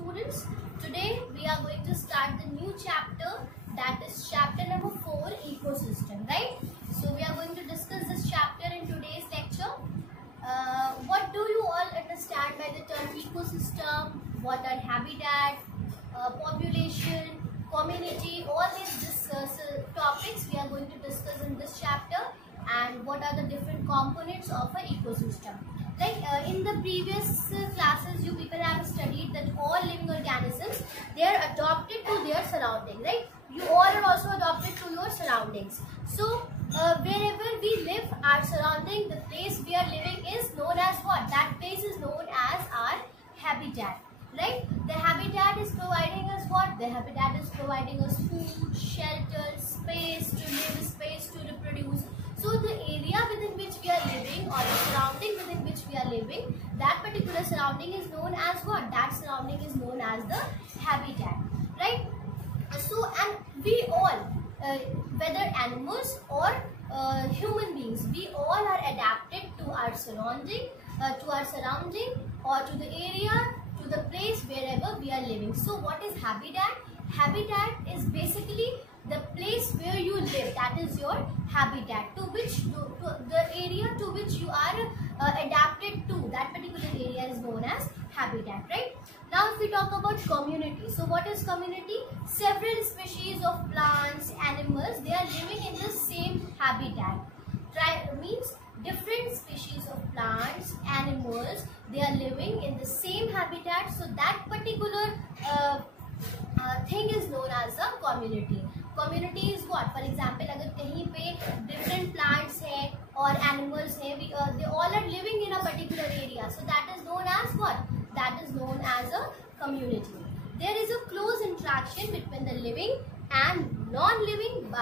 students. Today we are going to start the new chapter, that is chapter number 4, ecosystem, right? So we are going to discuss this chapter in today's lecture. What do you all understand by the term ecosystem? What are habitat, population, community? All these topics we are going to discuss in this chapter, and what are the different components of an ecosystem. Like in the previous classes, you people have studied that all living organisms, they are adapted to their surrounding, right? You all are also adapted to your surroundings. So wherever we live, our surrounding, the place we are living is known as what? That place is known as our habitat, right? The habitat is providing us what? The habitat is providing us food, shelter, space to live, space to reproduce. So the area within which we are living, or the surrounding within which we are living, that particular surrounding is known as what? That surrounding is known as the habitat, right? So, and we all, whether animals or human beings, we all are adapted to our surrounding, or to the area, to the place wherever we are living. So what is habitat? Habitat is basically the place where you live. That is your habitat, to the area to which you are adapted to. That particular area is known as habitat, right? Now if we talk about community, so what is community? Several species of plants, animals, they are living in the same habitat. Means different species of plants, animals, they are living in the same habitat. So that particular thing is known as a community. Community is what? For example, अगर कहीं पे different plants हैं और animals हैं, they all are living in a particular area. So that is known as what? That is known as a community. There is a close interaction between the living and non-living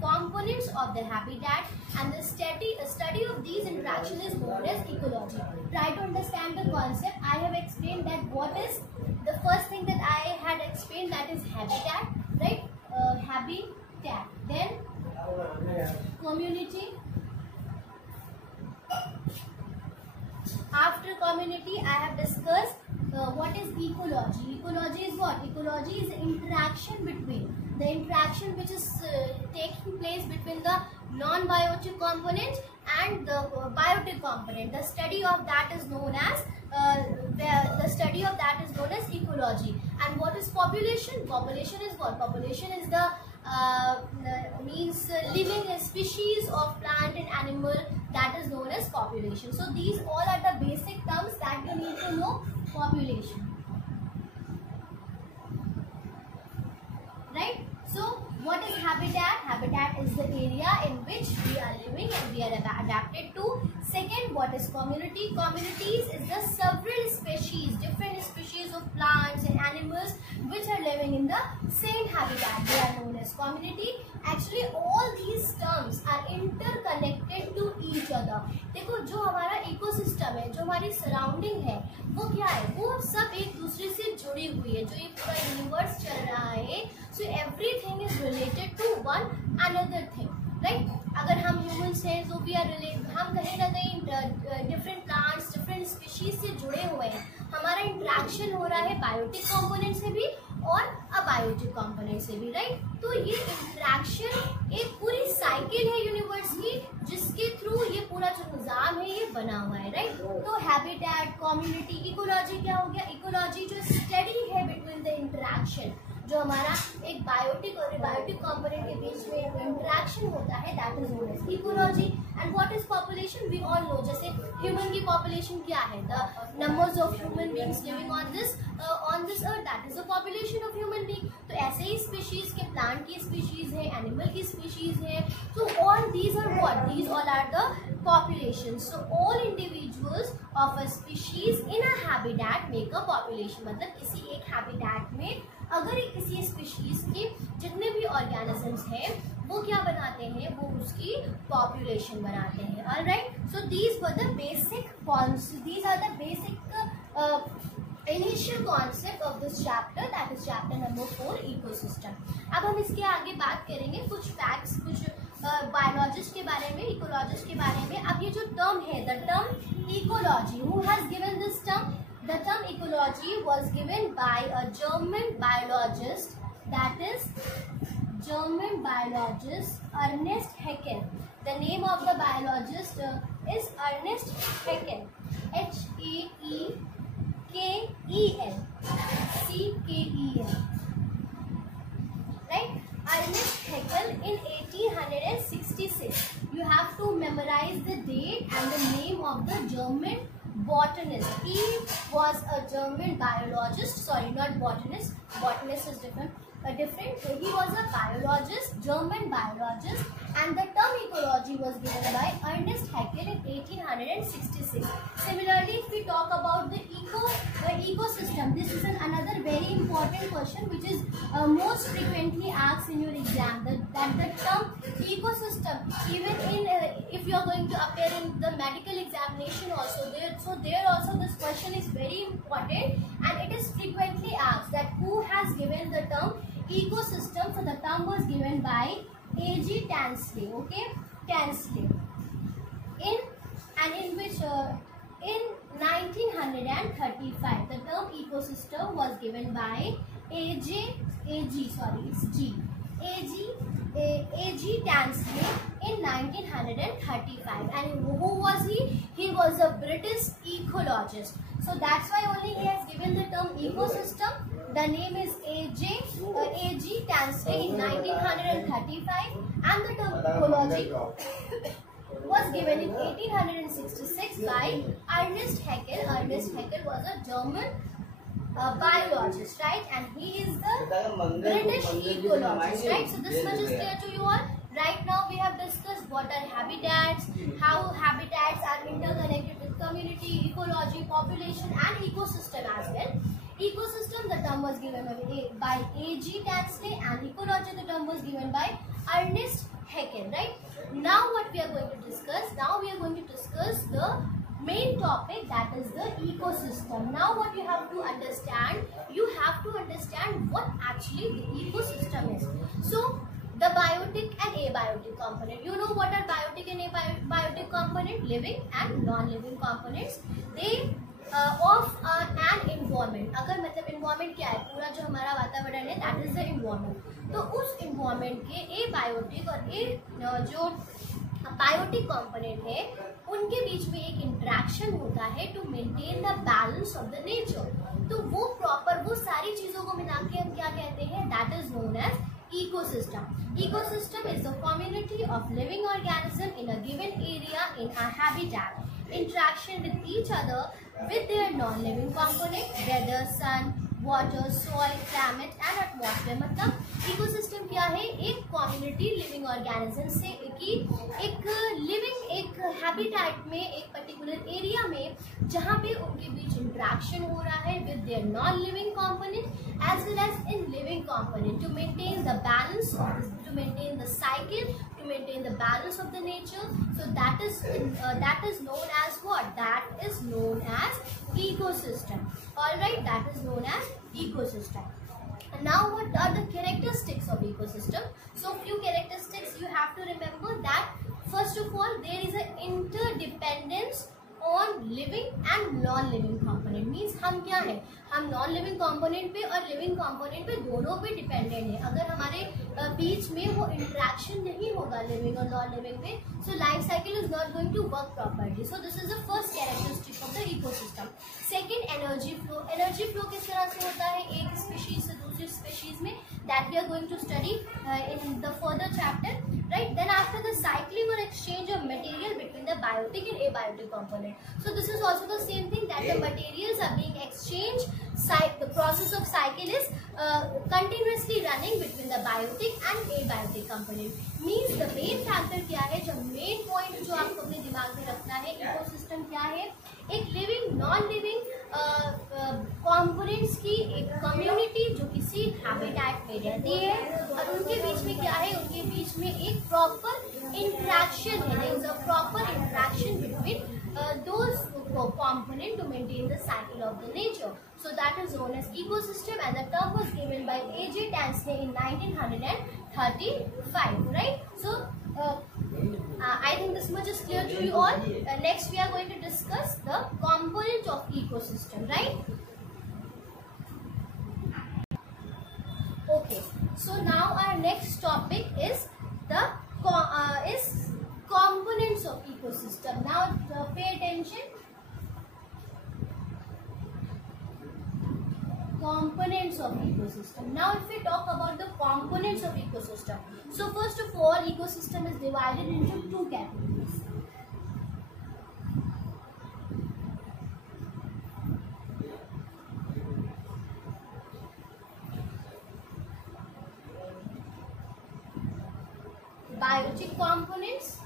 components of the habitat, and the study of these interactions is known as ecology. Try to understand the concept. I have explained that what is the first thing that I had explained, that is habitat, right? Habitat, then community. After community, I have discussed what is ecology. Ecology is what? Ecology is the interaction which is taking place between the non-biotic component and the biotic component. The study of that is known as ecology. And what is population? Population is what? Population is the living species of plant and animal, that is known as population. So these all are the basic terms that you need to know. Population, right? So what is habitat? Habitat is the area in which we are living and we are adapted to. Second, what is community? Communities is the several species, different species of plants and animals which are living in the same habitat. They are known as community. Actually all these terms are interconnected to each other. देखो जो हमारा ecosystem है, जो हमारी surrounding है, वो क्या है? वो सब एक दूसरे से जुड़ी हुई है. जो ये पूरा यूनिवर्स चल रहा है, so everything is related to one another thing, right? अगर हम ह्यूमंस हैं तो हम कहीं ना कहीं डिफरेंट प्लांट्स, डिफरेंट स्पीशीज से जुड़े हुए हैं. हमारा इंट्रैक्शन हो रहा है बायोटिक कंपोनेंट से भी और अबायोटिक कंपोनेंट से भी, राइट? तो ये इंट्रैक्शन एक पूरी साइकिल है यूनिवर्स की, जिसके थ्रू ये पूरा जो निजाम है ये बना हुआ है, राइट? तो हैबिटेट, कम्युनिटी, इकोलॉजी क्या हो गया? इकोलॉजी जो स्टडी है बिटवीन द इंट्रैक्शन, जो हमारा एक बायोटिक और एबायोटिक कंपोनेंट के बीच में इंटरेक्शन होता है, that is known as ecology. And what is population? We all know. जैसे ह्यूमन की पॉपुलेशन क्या है? The numbers of human beings living on this earth, that is the population of human being. तो ऐसे ही species के, plant की species है, एनिमल की स्पीशीज है. तो all these are what? These all are the population. So all individuals of a species in a habitat make a population. मतलब किसी एक habitat में अगर किसी स्पीशीज के जितने भी ऑर्गेनिजम्स हैं वो क्या बनाते हैं? वो उसकी पॉपुलेशन बनाते हैं. Alright, so these were the basic concept, these are the basic initial concept of this chapter, that is chapter number 4, ecosystem. अब हम इसके आगे बात करेंगे कुछ फैक्ट्स, कुछ बायोलॉजिस्ट के बारे में, इकोलॉजिस्ट के बारे में. अब ये जो टर्म है, the term ecology, who has given this term? The term ecology was given by a German biologist, that is German biologist Ernest Haeckel. The name of the biologist is Ernest Haeckel. Haeckel. Ckel. Right? Ernest Haeckel in 1866. You have to memorize the date and the name of the German botanist. He was a German biologist. Sorry, not botanist. Botanist is different. He was a biologist, German biologist, and the term ecology was given by Ernest Haeckel in 1866. Similarly, if we talk about the ecosystem, this is another very important question which is most frequently asked in your exam. That the term ecosystem, even in if you are going to appear in the medical examination also, there also this question is very important and it is frequently asked that who has given the term ecosystem. So the term was given by A.G. Tansley. Okay, Tansley. In 1935, the term ecosystem was given by A.G. Tansley in 1935. And who was he? He was a British ecologist. So that's why only he has given the term ecosystem. The name is A.G. Tansley in 1935, and the term ecology was given in 1866 by Ernest Haeckel. Ernest Haeckel was a German biologist, right? And he is the British ecologist, right? So this much is clear to you all. Right now we have discussed what are habitats, how habitats are interconnected with community, ecology, population and ecosystem as well. Ecosystem, the term was given by A.G. Tansley, and ecology, the term was given by Ernest Haeckel, right? Now what we are going to discuss? Now we are going to discuss the main topic, that is the ecosystem. Now what you have to understand, what actually the ecosystem is. So the biotic and abiotic component. You know what are biotic and abiotic component? Living and non-living components. They of an environment. अगर मतलब environment क्या है? पूरा जो हमारा वातावरण है, that is the environment. तो उस environment के abiotic और जो biotic component है, उनके बीच में एक interaction होता है to maintain the balance of the nature. तो वो proper वो सारी चीजों को मिला के हम क्या कहते हैं? That is known as ecosystem. Ecosystem is the community of living organism in a given area in a habitat. Interaction with each other with their non-living component, weather, sun, water, soil, climate and atmosphere. मतलब ecosystem क्या है? एक community living organism से एक living एक habitat में एक particular area में जहाँ पे उनके बीच interaction हो रहा है with their non-living component as well as in living component to maintain the balance, to maintain the cycle, to maintain the balance of the nature. So that is known as what? That is known as ecosystem. All right, that is known as ecosystem. Now what are the characteristics of ecosystem? So few characteristics you have to remember that first of all there is an interdependence on living and non-living component. Means हम क्या है? हम non-living component पे और living component पे दोनों पे dependent है. अगर हमारे बीच में वो interaction नहीं होगा living और non-living पे, so life cycle is not going to work properly. So this is the first characteristic of the ecosystem. Second, energy flow. Energy flow किस तरह से होता है एक species से दूसरी species में? That we are going to study in the further chapter, right? Then after the cycling or exchange of material between the biotic and abiotic component. So this is also the same thing, that the materials are being exchanged. The process of cycle is continuously running between the biotic and abiotic component. Means the main factor क्या है? जो main point जो आपको अपने दिमाग में रखना है, ecosystem क्या है? एक living, non-living components की एक community जो किसी habitat में रहती है और उनके बीच में क्या है? उनके बीच में एक proper interaction है. There is a proper interaction between those components to maintain the cycle of the nature. So that is known as ecosystem, and the term was given by A.J. Tansley in 1935, right? So I think this much is clear to you all. Next we are going to discuss the component of ecosystem, right? Okay, so now our next topic is the components of ecosystem. Now pay attention. Components of ecosystem. Now if we talk about the components of ecosystem, so first of all, ecosystem is divided into two categories. Biotic components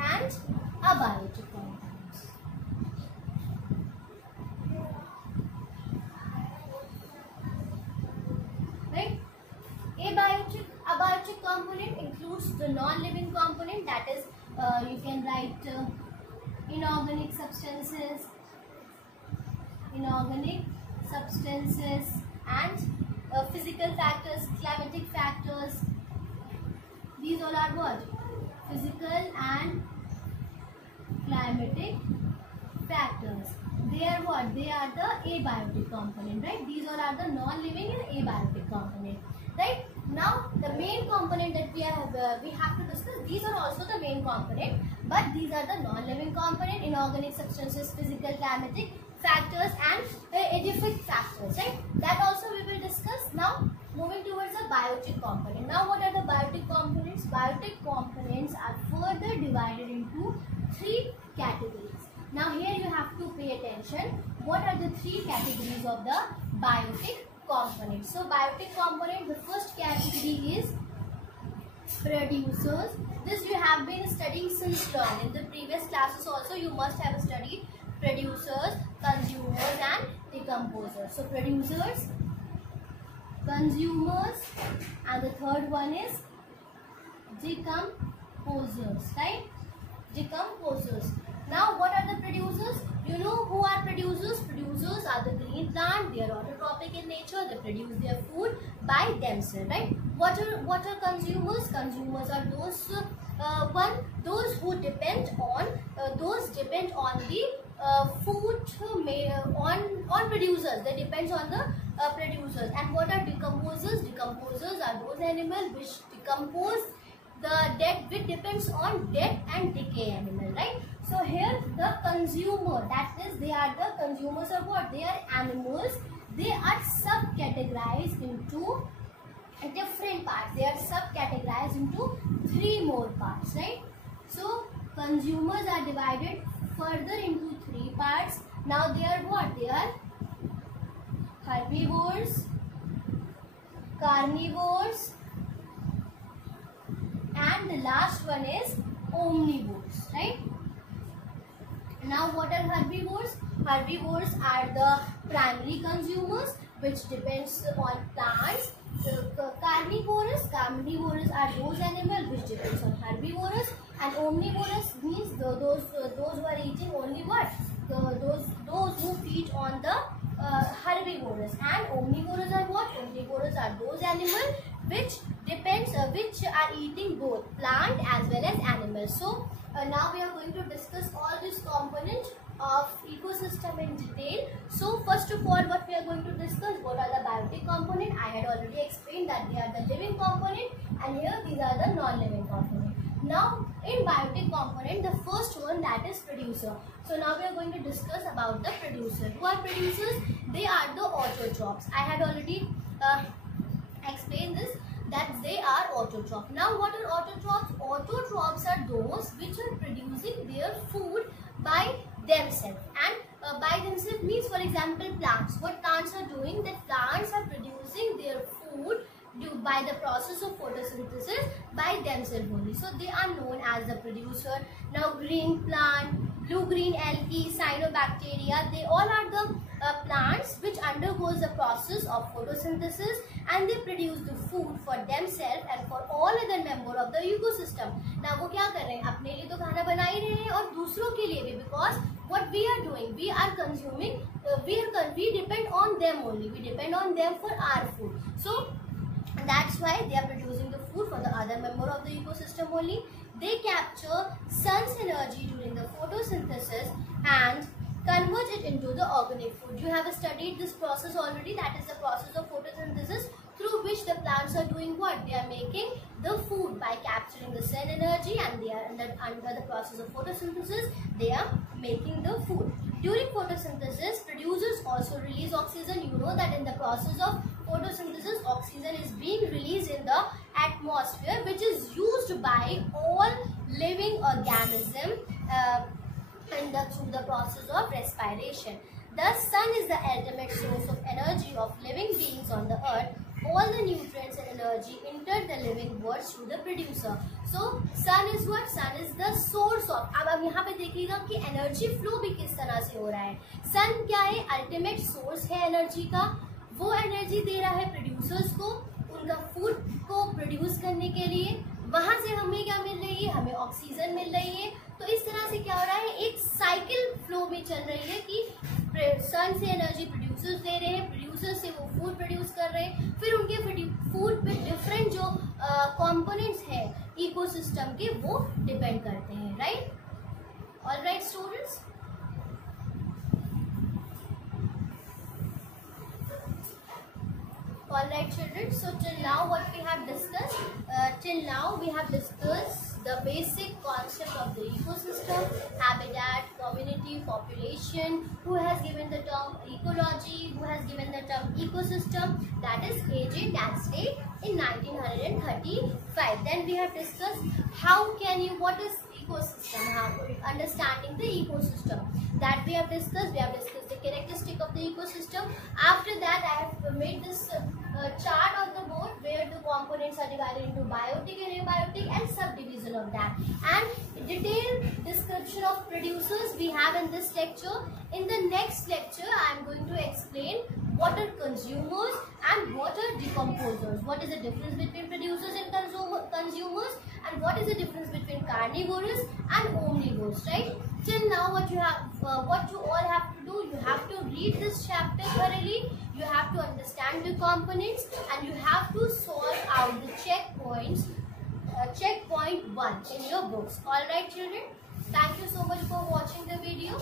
and abiotic components. Right? Abiotic component includes the non-living component, that is you can write inorganic substances and physical factors, climatic factors. These all are what? Physical and climatic factors. They are what? They are the abiotic component, right? These all are the non-living and abiotic component, right? Now the main component that we have to discuss. These are also the main component, but these are the non-living component: inorganic substances, physical, climatic factors, and edific factors, right? That also we will discuss. Now moving towards the biotic component. Now what are the biotic components? Biotic components are further divided into three categories. Now here you have to pay attention. What are the three categories of the biotic component? So biotic component, the first category is producers. This you have been studying since long. In the previous classes also you must have studied producers, consumers and decomposers. So producers, consumers, and the third one is decomposers, right? Decomposers. Now what are the producers? You know who are producers? Producers are the green plant. They are autotrophic in nature. They produce their food by themselves, right? What are consumers? Consumers are those who depend on the food on producers. They depend on the producers. And what are decomposers? Decomposers are those animals which decompose which depends on dead and decay animal, right? So here the consumer, that is, they are the consumers of what? They are animals. They are subcategorized into different parts. They are subcategorized into three more parts, right? So consumers are divided further into three parts. Now they are what? They are herbivores, carnivores, and the last one is omnivores, right? Now what are herbivores? Herbivores are the primary consumers which depends on plants. Carnivorous are those animals which depends on herbivores, and omnivorous means those who are eating only what? Those who feed on the herbivores. And omnivorous are what? Omnivorous are those animals which are eating both plant as well as animals. So now we are going to discuss all these components of ecosystem in detail. So first of all, what we are going to discuss, what are the biotic component? I had already explained that they are the living component, and here these are the non-living component. Now in biotic component, the first one, that is producer. So now we are going to discuss about the producer. Who are producers? They are the autotrophs. I had already explained this, that they are autotrophs. Now what are autotrophs? Autotrophs are those which are producing their food by themselves. And by themselves means, for example, plants. What plants are doing? That plants are producing their food by the process of photosynthesis by themselves only. So they are known as the producer. Now green plant, blue-green algae, cyanobacteria, they all are the plants which undergoes the process of photosynthesis, and they produce the food for themselves and for all other member of the ecosystem. Now वो क्या कर रहे हैं? अपने लिए तो खाना बना ही रहे हैं और दूसरों के लिए भी, because what we are doing, we are consuming, we depend on them only. We depend on them for our food. So that's why they are producing the food for the other member of the ecosystem only. they capture sun's energy during the photosynthesis and convert it into the organic food. You have studied this process already, that is the process of photosynthesis, through which the plants are doing what? They are making the food by capturing the sun energy, and they are under the process of photosynthesis, they are making the food. During photosynthesis, producers also release oxygen. You know that in the process of photosynthesis, oxygen is being released in the atmosphere, which is used by all living organisms through the process of respiration. The sun is the ultimate source of energy of living beings on the earth. All the nutrients and energy enter the living world through the producer. So sun is what? Sun is the source of. अब यहाँ पे देखिएगा कि energy flow भी किस तरह से हो रहा है. Sun क्या है? Ultimate source है energy का. वो energy दे रहा है producers को उनका food को produce करने के लिए. वहां से हमें क्या मिल रही है? हमें ऑक्सीजन मिल रही है. तो इस तरह से क्या हो रहा है? एक साइकिल फ्लो में चल रही है कि सन से एनर्जी प्रोड्यूसर्स दे रहे हैं, प्रोड्यूसर्स से वो फूड प्रोड्यूस कर रहे हैं, फिर उनके फूड पे डिफरेंट जो कंपोनेंट्स है इकोसिस्टम के वो डिपेंड करते हैं. Right? Alright students, alright children, so till now what we have discussed, the basic concept of the ecosystem, habitat, community, population. Who has given the term ecology? Who has given the term ecosystem? That is A.J. Daxley in 1935. Then we have discussed what is ecosystem, understanding the ecosystem. That we have discussed the characteristic of the ecosystem. After that, I have made this chart on the board where the components are divided into biotic and abiotic and subdivision of that, and detailed description of producers we have in this lecture. In the next lecture, I am going to explain what are consumers and what are decomposers. What is the difference between producers and consumers, and what is the difference between carnivorous and omnivores, right? Till now, what you all have to do, you have to read this chapter thoroughly, you have to understand the components, and you have to solve out the checkpoints, checkpoint 1 in your books. Alright children, thank you so much for watching the video.